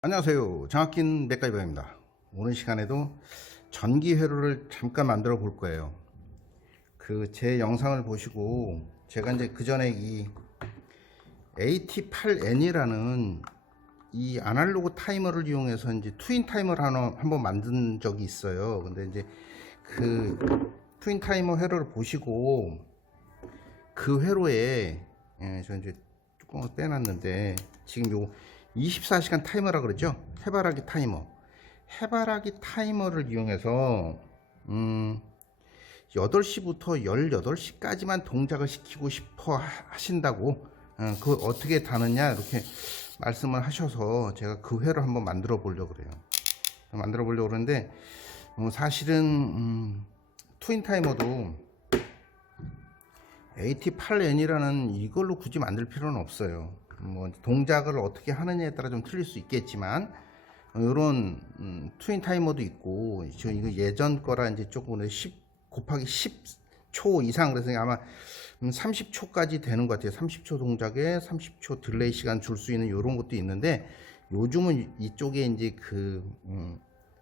안녕하세요. 장학긴 맥가이버입니다. 오늘 시간에도 전기 회로를 잠깐 만들어 볼 거예요. 제 영상을 보시고 제가 이제 그 전에 이 AT8N이라는 이 아날로그 타이머를 이용해서 이제 트윈 타이머를 한번 만든 적이 있어요. 근데 이제 그 트윈 타이머 회로를 보시고 그 회로에 저 이제 뚜껑을 빼놨는데 지금 요 24시간 타이머라 그러죠. 해바라기 타이머. 해바라기 타이머를 이용해서 8시부터 18시까지만 동작을 시키고 싶어 하신다고 그걸 어떻게 다느냐 이렇게 말씀을 하셔서 제가 그 회로 한번 만들어 보려고 그래요. 만들어 보려고 그러는데 사실은 트윈 타이머도 AT8N이라는 이걸로 굳이 만들 필요는 없어요. 동작을 어떻게 하느냐에 따라 좀 틀릴 수 있겠지만 이런 트윈 타이머도 있고 저 이거 예전 거라 이제 조금 10 곱하기 10초 이상 그래서 아마 30초까지 되는 것 같아요. 30초 동작에 30초 딜레이 시간 줄 수 있는 이런 것도 있는데 요즘은 이쪽에 이제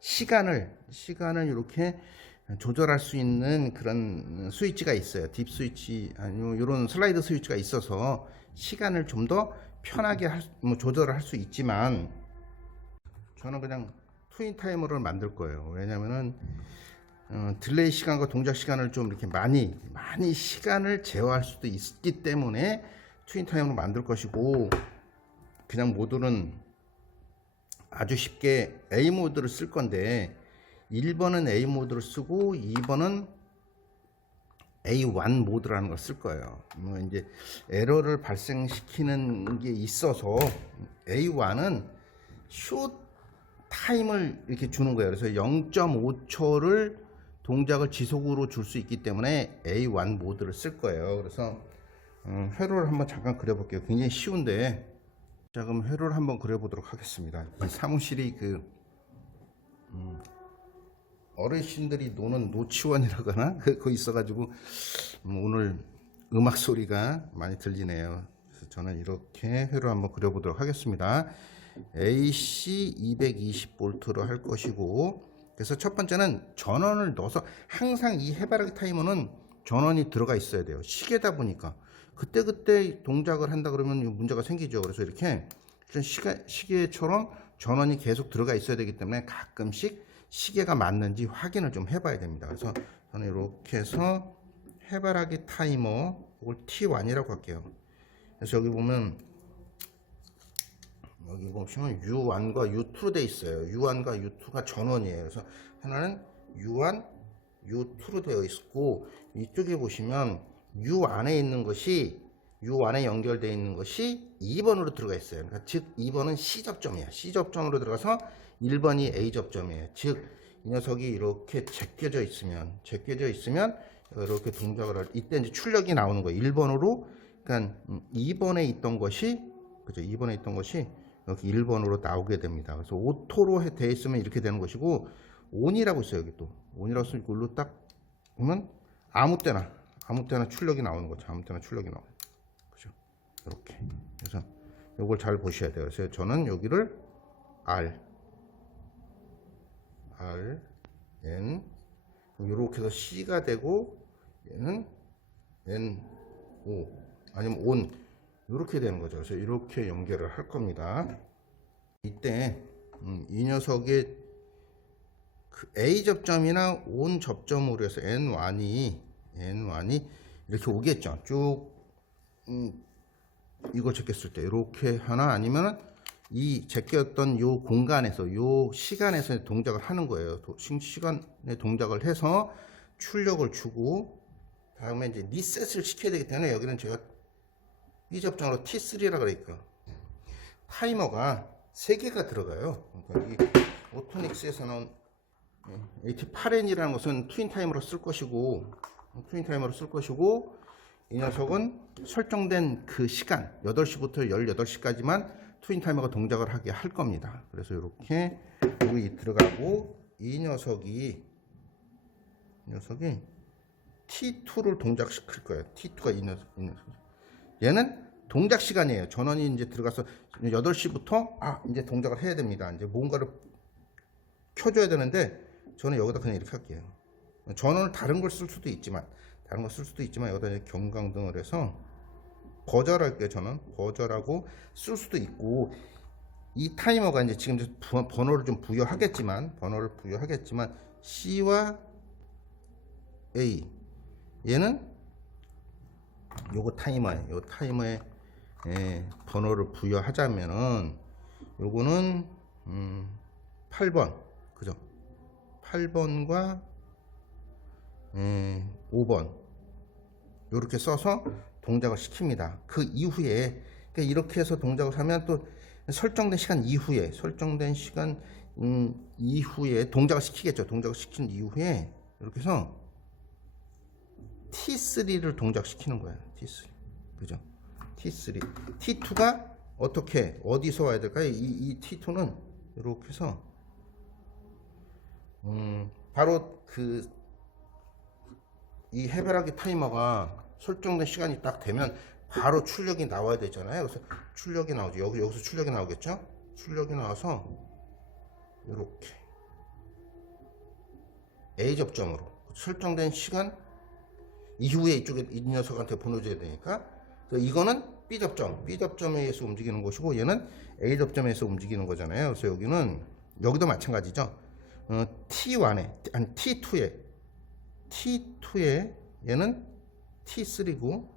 시간을 이렇게 조절할 수 있는 그런 스위치가 있어요. 딥 스위치 아니면 이런 슬라이드 스위치가 있어서 시간을 좀 더 편하게 조절을 할 수 있지만 저는 그냥 트윈 타이머를 만들 거예요. 왜냐면은 딜레이 시간과 동작 시간을 좀 이렇게 많이 시간을 제어할 수도 있기 때문에 트윈 타이머를 만들 것이고, 그냥 모드는 아주 쉽게 A 모드를 쓸 건데 1번은 A 모드를 쓰고 2번은 A1 모드라는 걸 쓸 거예요. 이제 에러를 발생시키는 게 있어서 A1은 숏 타임을 이렇게 주는 거예요. 그래서 0.5초를 동작을 지속으로 줄 수 있기 때문에 A1 모드를 쓸 거예요. 그래서 회로를 한번 잠깐 그려볼게요. 굉장히 쉬운데, 자 그럼 회로를 한번 그려보도록 하겠습니다. 이 사무실이 어르신들이 노는 노치원이라고 하나? 그거 있어가지고 오늘 음악 소리가 많이 들리네요. 그래서 저는 이렇게 회로 한번 그려보도록 하겠습니다. AC 220V로 할 것이고, 그래서 첫 번째는 전원을 넣어서, 항상 이 해바라기 타이머는 전원이 들어가 있어야 돼요. 시계다 보니까 그때그때 동작을 한다 그러면 문제가 생기죠. 그래서 이렇게 시계처럼 전원이 계속 들어가 있어야 되기 때문에 가끔씩 시계가 맞는지 확인을 좀 해봐야 됩니다. 그래서 저는 이렇게 해서 해바라기 타이머, 이걸 T1이라고 할게요. 그래서 여기 보시면 U1과 U2로 돼 있어요. U1과 U2가 전원이에요. 그래서 하나는 U1, U2로 되어 있고, 이쪽에 보시면 U 안에 있는 것이, U 안에 연결되어 있는 것이 2번으로 들어가 있어요. 그러니까 즉 2번은 C 접점이에요. C 접점으로 들어가서 1번이 A 접점이에요. 즉 이 녀석이 이렇게 제껴져 있으면 이렇게 동작을 할, 이때 이제 출력이 나오는 거예요. 1번으로, 그러니까 2번에 있던 것이, 그죠? 2번에 있던 것이 여기 1번으로 나오게 됩니다. 그래서 오토로 되어 있으면 이렇게 되는 것이고, 온이라고 있어요. 여기 또 온이라고 쓰면 이걸로 딱 보면 아무 때나 출력이 나오는 거죠. 아무 때나 출력이 나와요. 그죠? 이렇게. 그래서 이걸 잘 보셔야 돼요. 그래서 저는 여기를 N 이렇게 해서 C가 되고, 얘는 N, O 아니면 ON 이렇게 되는 거죠. 그래서 이렇게 연결을 할 겁니다. 이때 이 녀석의 A 접점이나 ON 접점으로 해서 N1이 이렇게 오겠죠. 쭉 이걸 제꼈을 때 이렇게 하나, 아니면 이 제꼈던 요 공간에서, 요 시간에서 동작을 하는 거예요. 시간에 동작을 해서 출력을 주고, 다음에 이제 리셋을 시켜야 되기 때문에 여기는 제가 B 접점으로 T3라고 그러니까 타이머가 3개가 들어가요. 그러니까 이 오토닉스에서 나온 AT8N이라는 것은 트윈 타이머로 쓸 것이고, 이 녀석은 설정된 그 시간 8시부터 18시까지만 트윈 타이머가 동작을 하게 할 겁니다. 그래서 이렇게 여기 들어가고, 이 녀석이 T2를 동작시킬 거예요. T2가 이 녀석. 얘는 동작 시간이에요. 전원이 이제 들어가서 8시부터 이제 동작을 해야 됩니다. 이제 뭔가를 켜줘야 되는데 저는 여기다 그냥 이렇게 할게요. 전원을 다른 걸 쓸 수도 있지만 여기다 이제 경광등을 해서 거절할게요. 저는 거절하고 쓸 수도 있고, 이 타이머가 이제 지금 번호를 좀 부여하겠지만 C와 A, 얘는 요거 타이머예요. 요 타이머에 번호를 부여하자면은 요거는 8번, 그죠? 8번과 5번 요렇게 써서 동작을 시킵니다. 그 이후에, 그러니까 이렇게 해서 동작을 하면 또 설정된 시간 이후에 동작을 시키겠죠. 동작을 시킨 이후에 이렇게 해서 T3를 동작시키는 거예요. T3, 그죠? T3, T2가 어떻게 어디서 와야 될까요? 이 T2는 이렇게 해서 바로 이 해바라기 타이머가 설정된 시간이 딱 되면 바로 출력이 나와야 되잖아요. 그래서 출력이 나오죠. 여기서 출력이 나오겠죠? 출력이 나와서 이렇게 A 접점으로 설정된 시간 이후에 이쪽에 이 녀석한테 보내줘야 되니까, 그래서 이거는 B 접점에 의해서 움직이는 것이고, 얘는 A 접점에 의해서 움직이는 거잖아요. 그래서 여기도 마찬가지죠. T2에 얘는 T3고,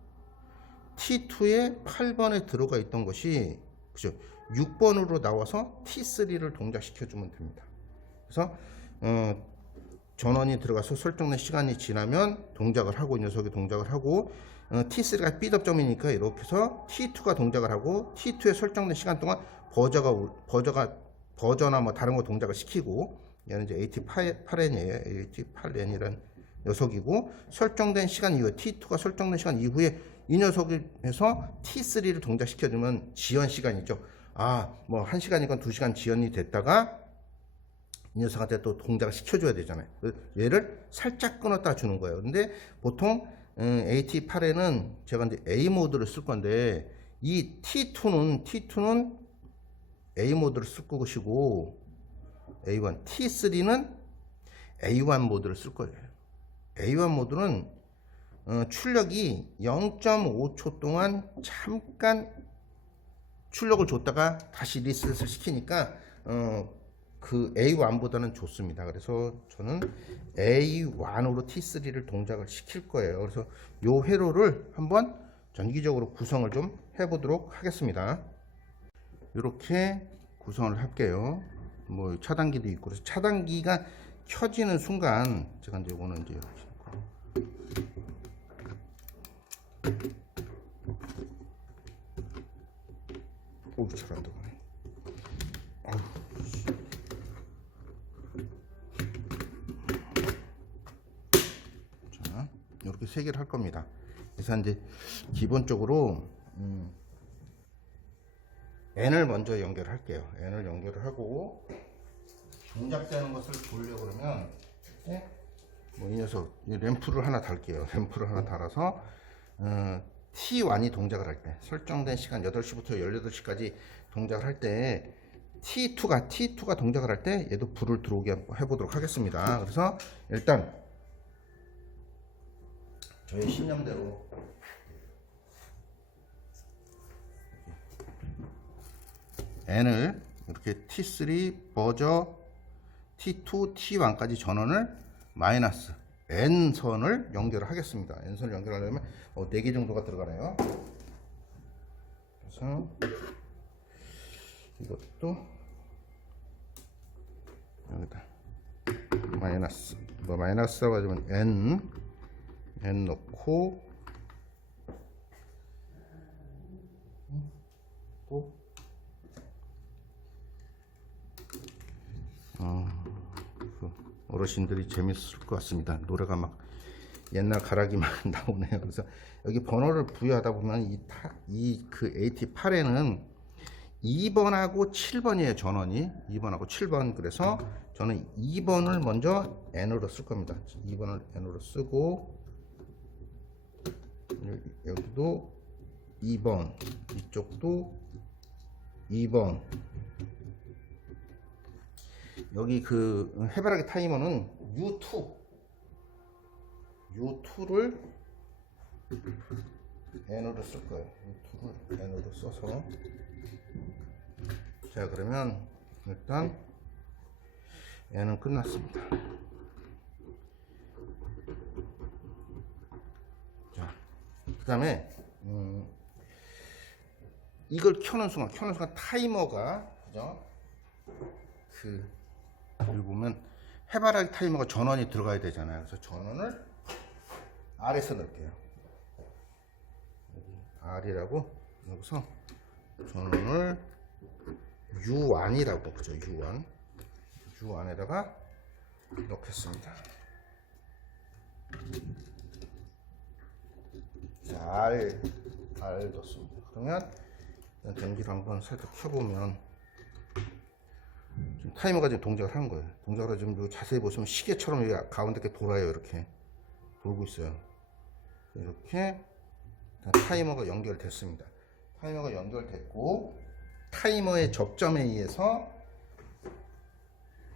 T2에 8번에 들어가 있던 것이, 그죠? 6번으로 나와서 T3를 동작시켜 주면 됩니다. 그래서 전원이 들어가서 설정된 시간이 지나면 동작을 하고, 이 녀석이 동작을 하고, T3가 B 접점이니까 이렇게 해서 T2가 동작을 하고, T2에 설정된 시간 동안 버저나 뭐 다른 거 동작을 시키고, 얘는 이제 AT8N이에요. AT8N이란 녀석이고, 설정된 시간 이후에 T2가 설정된 시간 이후에 이 녀석에서 T3를 동작시켜주면 지연 시간이죠. 뭐 1시간이건 2시간 지연이 됐다가 이 녀석한테 또 동작을 시켜줘야 되잖아요. 얘를 살짝 끊었다 주는 거예요. 근데 보통 AT8에는 제가 이제 A 모드를 쓸 건데, 이 T2는 A 모드를 쓸 것이고, A1, T3는 A1 모드를 쓸 거예요. A1 모드는 출력이 0.5초 동안 잠깐 출력을 줬다가 다시 리셋을 시키니까 그 A1보다는 좋습니다. 그래서 저는 A1으로 T3를 동작을 시킬 거예요. 그래서 요 회로를 한번 전기적으로 구성을 좀 해보도록 하겠습니다. 이렇게 구성을 할게요. 뭐 차단기도 있고, 그래서 차단기가 켜지는 순간 제가 이제 이거는 이제 잘한다. 자, 이렇게 3개를 할 겁니다. 그래서 이제 기본적으로 N을 먼저 연결할게요. N을 연결을 하고, 동작되는 것을 보려고 그러면 뭐 이 녀석 램프를 하나 달게요. 램프를 하나 달아서 T1이 동작을 할 때, 설정된 시간 8시부터 18시까지 동작을 할 때 T2가 동작을 할 때 얘도 불을 들어오게 해보도록 하겠습니다. 그래서 일단 저희 신념대로 N을 이렇게 T3 버저 T2, T1까지 전원을 마이너스 N선을 연결을 하겠습니다. N선을 연결하려면 4개 정도가 들어가네요. 그래서 이것도 여기다 마이너스라고 하면 N 넣고, 또 어르신들이 재밌을 것 같습니다. 노래가 막 옛날 가락이 막 나오네요. 그래서 여기 번호를 부여하다 보면 그 AT8에는 2번하고 7번이에요. 전원이 2번하고 7번. 그래서 저는 2번을 먼저 N으로 쓸 겁니다. 2번을 N으로 쓰고, 여기도 2번, 이쪽도 2번. 여기 그 해바라기 타이머는 U2를 N으로 쓸 거예요. U2를 N으로 써서. 자, 그러면 일단 N은 끝났습니다. 자, 그 다음에 이걸 켜는 순간 타이머가, 그죠? 여기 보면 해바라기 타이머가 전원이 들어가야 되잖아요. 그래서 전원을 R에서 넣을게요. R이라고 여기서 전원을 U1이라고, 그죠? U1에다가 넣겠습니다. 자, R 넣습니다. 그러면 전기를 한번 살짝 켜보면 지금 타이머가 지금 동작을 한 거예요. 동작을 지금 자세히 보시면 시계처럼 여기 가운데 이렇게 돌아요. 이렇게 돌고 있어요. 이렇게 타이머가 연결됐습니다. 타이머가 연결됐고, 타이머의 접점에 의해서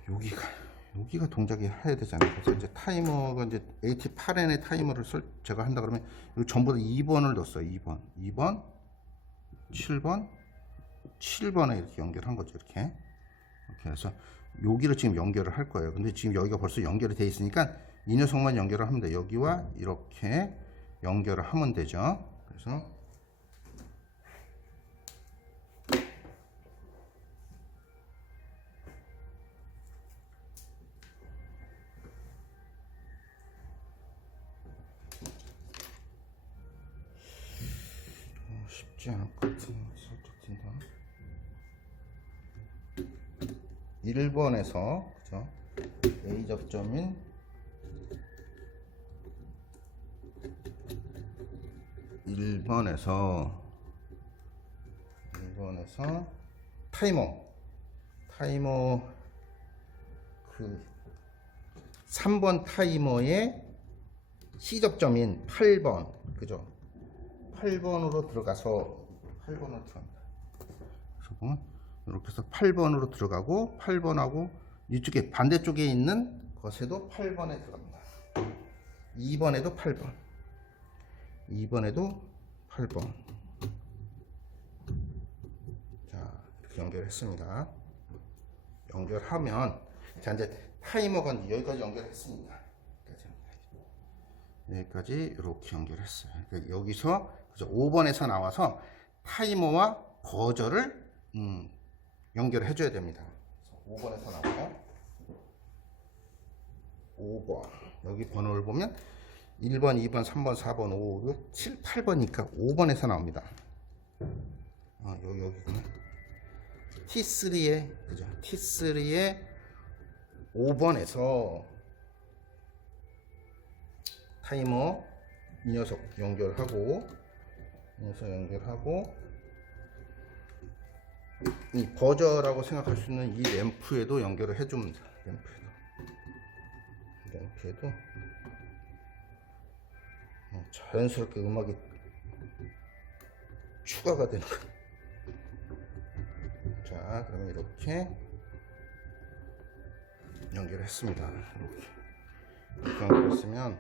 여기가 동작이 해야 되잖아요. 그래서 이제 타이머가 이제 AT8N의 타이머를 제가 한다 그러면 여기 전부 다 2번을 넣었어요. 2번, 7번에 이렇게 연결한 거죠. 이렇게 해서 여기를 지금 연결을 할 거예요. 근데 지금 여기가 벌써 연결이 돼 있으니까 이 녀석만 연결을 하면 돼요. 여기와 이렇게 연결을 하면 되죠. 그래서 쉽지 않을 것 같은 살짝 튄다. 1번에서, 그죠? A 접점인 1번에서 타이머 그 3번 타이머의 C 접점인 8번, 그죠? 8번으로 들어가서 8번으로 들어갑니다. 그래서 보면 이렇게 해서 8번으로 들어가고, 8번하고 이쪽에 반대쪽에 있는 것에도 8번에 들어갑니다. 2번에도 8번, 2번에도 8번. 자, 이렇게 연결했습니다. 연결하면, 자, 이제 타이머가 여기까지 연결했습니다. 여기까지 이렇게 연결했어요. 그러니까 여기서, 그죠? 5번에서 나와서 타이머와 버저를 연결을 해줘야 됩니다. 5번에서 나와서 5번, 여기 번호를 보면 1번, 2번, 3번, 4번, 5, 6, 7, 8번이니까 5번에서 나옵니다. 여기구나. T3에, 그죠? T3에 5번에서 타이머 이 녀석 연결하고, 이 버저라고 생각할 수 있는 이 램프에도 연결을 해줍니다. 램프에도 자연스럽게 음악이 추가가 되는 거예요. 자, 그러면 이렇게 연결했습니다. 이렇게 연결했으면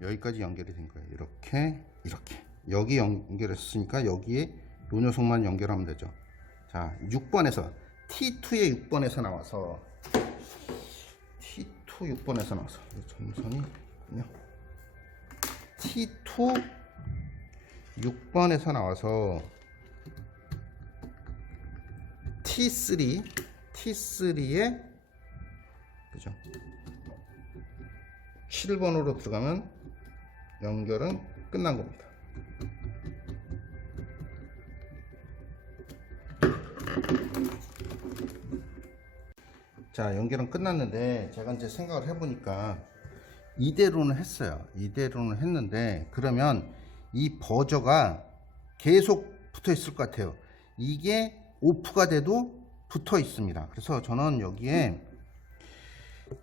여기까지 연결이 된 거예요. 이렇게 여기 연결했으니까 여기에 요 녀석만 연결하면 되죠. 자, 6번에서 T2의 6번에서 나와서 점선이 있군요. T2 6번에서 나와서 T3에, 그죠? 7번으로 들어가면 연결은 끝난 겁니다. 자, 연결은 끝났는데 제가 이제 생각을 해보니까 이대로는 했는데, 그러면 이 버저가 계속 붙어 있을 것 같아요. 이게 오프가 돼도 붙어 있습니다. 그래서 저는 여기에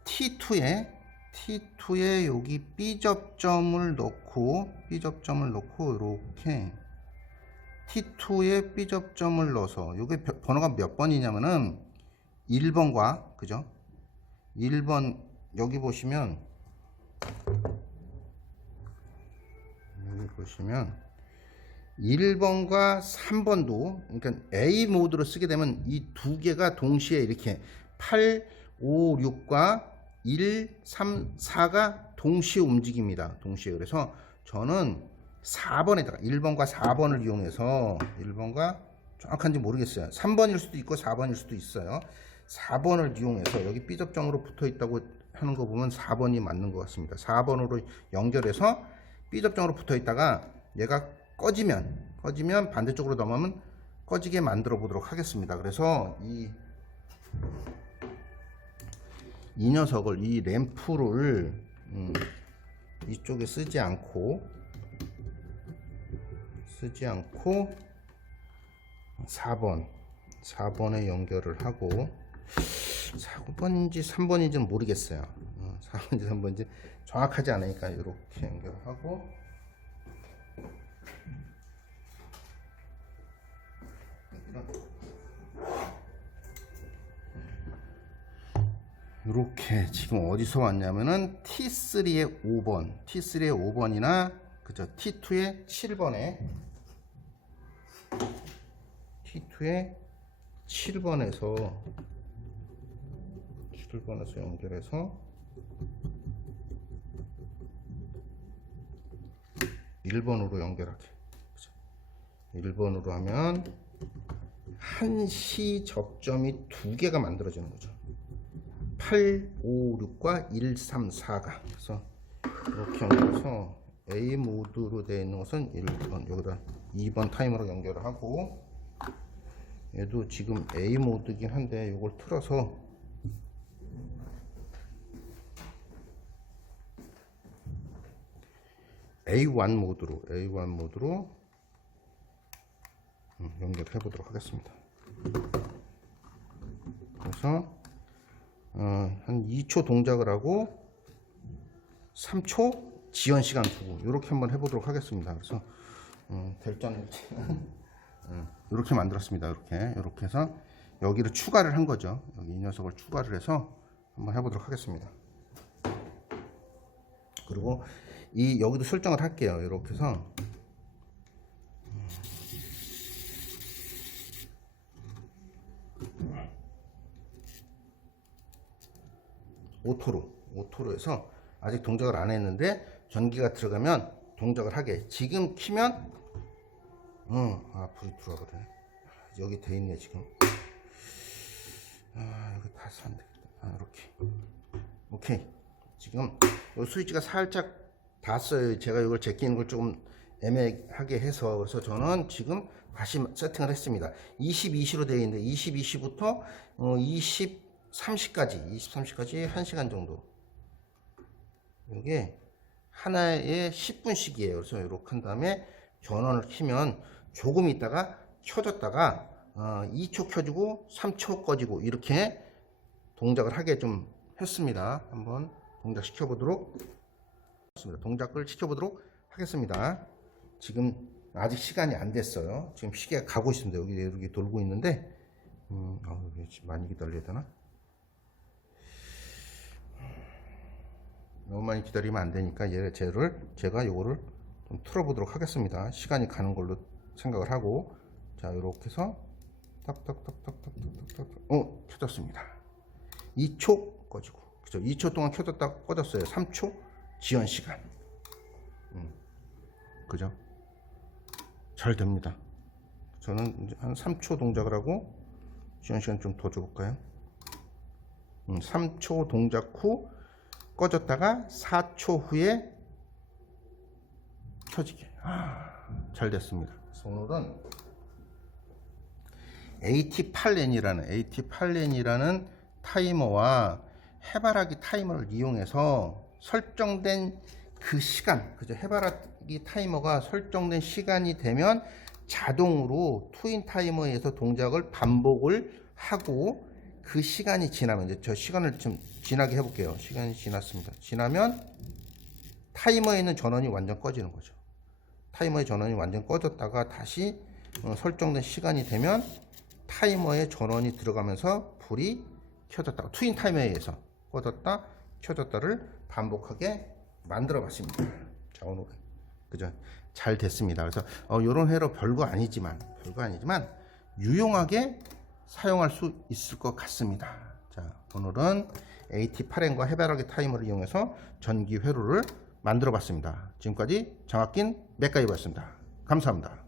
T2에 T2에 여기 B 접점을 넣고 이렇게 T2에 B 접점을 넣어서 여기 번호가 몇 번이냐면은 1번과 그죠? 1번 여기 보시면 1번과 3번도 그러니까 A 모드로 쓰게 되면 이 두 개가 동시에 이렇게 8, 5, 6과 1, 3, 4가 동시에 움직입니다. 동시에. 그래서 저는 4번에다가 1번과 4번을 이용해서 1번과 정확한지 모르겠어요. 3번일 수도 있고 4번일 수도 있어요. 4번을 이용해서 여기 B 접점으로 붙어 있다고 하는 거 보면 4번이 맞는 것 같습니다. 4번으로 연결해서 B 접점으로 붙어 있다가 얘가 꺼지면 반대쪽으로 넘어가면 꺼지게 만들어 보도록 하겠습니다. 그래서 이 녀석을 이 램프를 이쪽에 쓰지 않고 4번에 연결을 하고 4번인지 3번인지는 모르겠어요. 4번인지 3번인지 정확하지 않으니까 이렇게 연결하고 이렇게 지금 어디서 왔냐면은 T3의 5번이나 그죠? T2의 7번에서 연결해서 1번으로 연결하게. 1번으로 하면 한시 접점이 두 개가 만들어지는 거죠. 8, 5, 6과 1, 3, 4가. 그래서 이렇게 연결해서 A 모드로 되어 있는 것은 1번, 여기다 2번 타이머로 연결을 하고, 얘도 지금 A 모드긴 한데 이걸 틀어서 A1 모드로 연결해 보도록 하겠습니다. 그래서 한 2초 동작을 하고 3초 지연 시간 두고 이렇게 한번 해보도록 하겠습니다. 그래서 될지는 이렇게 만들었습니다. 이렇게 해서 여기를 추가를 한 거죠. 여기 이 녀석을 추가를 해서 한번 해보도록 하겠습니다. 그리고 여기도 설정을 할게요. 이렇게 해서 오토로 해서 아직 동작을 안 했는데 전기가 들어가면 동작을 하게. 지금 키면 불이 들어와 그래. 여기 돼 있네 지금. 여기 다시 안 되겠다. 이렇게. 오케이. 지금 이 스위치가 살짝 닿았어요. 제가 이걸 제끼는 걸 조금 애매하게 해서. 그래서 저는 지금 다시 세팅을 했습니다. 22시로 되어 있는데 22시부터 23시까지 1시간 정도. 이게 하나에 10분씩이에요. 그래서 이렇게 한 다음에 전원을 켜면 조금 있다가 켜졌다가 2초 켜지고 3초 꺼지고 이렇게 동작을 하게 좀 했습니다. 한번 동작을 시켜보도록 하겠습니다. 지금 아직 시간이 안 됐어요. 지금 시계가 가고 있습니다. 여기 이렇게 돌고 있는데 많이 기다려야 되나? 너무 많이 기다리면 안 되니까 제가 요거를 좀 틀어보도록 하겠습니다. 시간이 가는 걸로 생각을 하고. 자, 이렇게 해서 딱딱딱딱딱딱딱 켜졌습니다. 2초 꺼지고, 그죠? 2초 동안 켜졌다 꺼졌어요. 3초 지연 시간. 그죠? 잘 됩니다. 저는 이제 한 3초 동작을 하고 지연 시간 좀 더 줘볼까요? 3초 동작 후 꺼졌다가 4초 후에 켜지게. 잘 됐습니다. 그래서 오늘은 AT8N이라는 타이머와 해바라기 타이머를 이용해서 설정된 그 시간, 그죠? 해바라기 타이머가 설정된 시간이 되면 자동으로 트윈 타이머에서 동작을 반복을 하고 그 시간이 지나면 이제 저 시간을 좀 지나게 해볼게요. 시간이 지났습니다. 지나면 타이머에 있는 전원이 완전 꺼지는 거죠. 타이머의 전원이 완전 꺼졌다가 다시 설정된 시간이 되면 타이머의 전원이 들어가면서 불이 켜졌다가 트윈 타이머에 의해서 꺼졌다 켜졌다를 반복하게 만들어 봤습니다. 자, 오늘 그죠? 잘 됐습니다. 그래서 이런 회로 별거 아니지만 유용하게 사용할 수 있을 것 같습니다. 자, 오늘은 AT8N과 해바라기 타이머를 이용해서 전기 회로를 만들어 봤습니다. 지금까지 장학긴 맥가이버였습니다. 감사합니다.